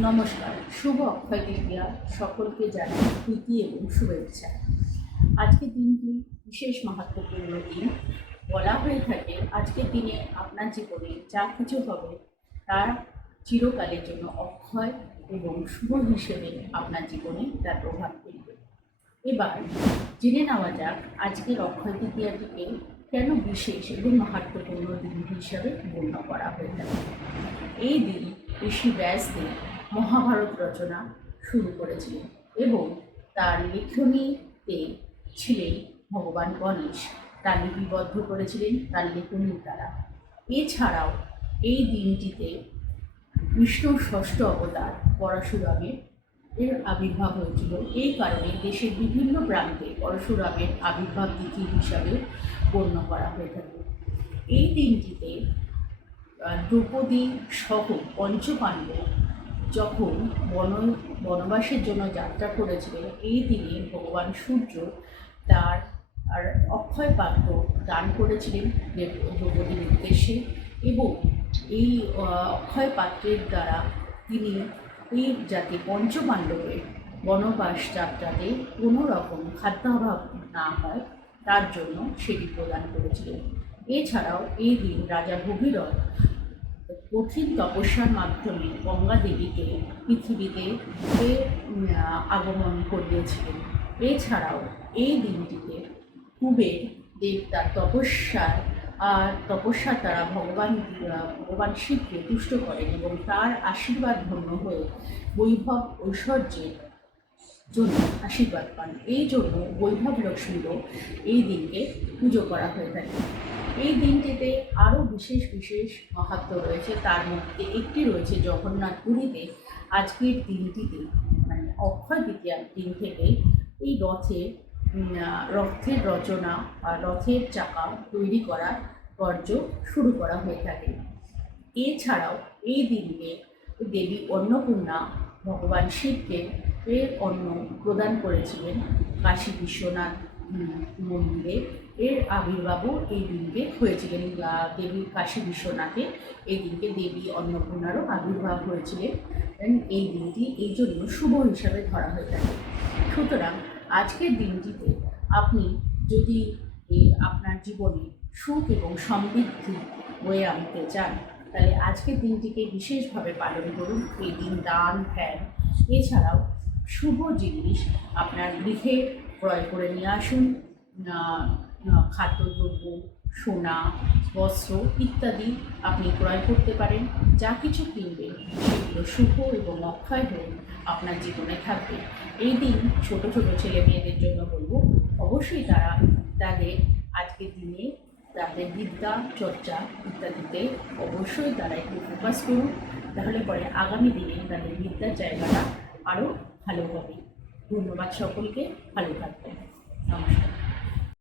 নমস্কার, শুভ অক্ষয় তৃতীয়া সকলকে জানাই প্রীতি এবং শুভেচ্ছা। আজকের দিনটি বিশেষ মাহাত্ম্যপূর্ণ দিন। বলা হয়ে থাকে আজকের দিনে আপনার জীবনে যা কিছু হবে তার চিরকালের জন্য অক্ষয় এবং শুভ হিসেবে আপনার জীবনে তার প্রভাব ফেলবে। এবার জেনে নেওয়া যাক আজকের অক্ষয় তৃতীয়াটিকে কেন বিশেষ এবং মাহাত্ম্যপূর্ণ দিন হিসাবে গণ্য করা হয়ে থাকে। এই দিন ঋষি ব্যাসদেব মহাভারত রচনা শুরু করেছিলেন এবং তার লেখনীতে ছিলেন ভগবান গণেশ। তা লিপিবদ্ধ করেছিলেন তার লেখনীর দ্বারা। এছাড়াও এই দিনটিতে বিষ্ণুর ষষ্ঠ অবতার পরশুরামের আবির্ভাব হয়েছিল। এই কারণে দেশের বিভিন্ন প্রান্তে পরশুরামের আবির্ভাব তিথি হিসাবে গণ্য করা হয়ে থাকে। এই দিনটিতে দ্রৌপদী সহ পঞ্চপাণ্ডব যখন বনবাসের জন্য যাত্রা করেছিলেন, এই দিনে ভগবান সূর্য তার অক্ষয় পাত্র দান করেছিলেন দ্রৌপদীর উদ্দেশ্যে এবং এই অক্ষয় পাত্রের দ্বারা তিনি যাতে পঞ্চপাণ্ডবের বনবাস যাত্রাতে কোনো রকম খাদ্যাভাব না হয় তার জন্য সেটি প্রদান করেছিলেন। এছাড়াও এই দিন রাজা ভগীরথ কঠিন তপস্যার মাধ্যমে গঙ্গা দেবীকে পৃথিবীতে আগমন করিয়েছিলেন। এছাড়াও এই দিনটিতে কুবের দেব তার তপস্যার দ্বারা ভগবান শিবকে তুষ্ট করেন এবং তার আশীর্বাদ ধন্য হয়ে বৈভব ঐশ্বর্যের জন্য আশীর্বাদ পান। এই জন্য বৈভব লক্ষ্মীরও এই দিনকে পুজো করা হয়ে থাকে। এই দিনটিতে আরও বিশেষ বিশেষ মাহাত্ম্য রয়েছে। তার মধ্যে একটি রয়েছে জগন্নাথ পুরীতে আজকের দিনটিতে মানে অক্ষয় তৃতীয়ার দিন থেকে এই রথের রচনা বা রথের চাকা তৈরি করার কার্য শুরু করা হয়ে থাকে। এছাড়াও এই দিনকে দেবী অন্নপূর্ণা ভগবান শিবকে অন্ন প্রদান করেছিলেন কাশী বিশ্বনাথ মন্দিরে। এর আবির্ভাবও এই দিনকে হয়েছিলেন। দেবী কাশী বিশ্বনাথে এই দিনকে দেবী অন্নপূর্ণারও আবির্ভাব হয়েছিলেন। এই দিনটি এই জন্য শুভ হিসাবে ধরা হয়ে থাকে। সুতরাং আজকের দিনটিতে আপনি যদি আপনার জীবনে সুখ এবং সমৃদ্ধি বয়ে আনতে চান তাহলে আজকের দিনটিকে বিশেষভাবে পালন করুন। এই দিন দান ধ্যান এছাড়াও শুভ জিনিস আপনার গৃহে ক্রয় করে নিয়ে আসুন। খাদ্যদ্রব্য, সোনা, বস্ত্র ইত্যাদি আপনি ক্রয় করতে পারেন। যা কিছু কিনবেন সেগুলো শুভ এবং অক্ষয় হয়ে আপনার জীবনে থাকবে। এই দিন ছোট ছোট ছেলে মেয়েদের জন্য বলবো অবশ্যই তারা তাদের আজকের দিনে তাদের বিদ্যা চর্চা ইত্যাদিতে অবশ্যই তারা একটু ফোকাস করুন। তাহলে পরে আগামী দিনে তাদের বিদ্যার জায়গাটা আরও ভালো হবে। ধন্যবাদ সকলকে, ভালো থাকবেন। নমস্কার।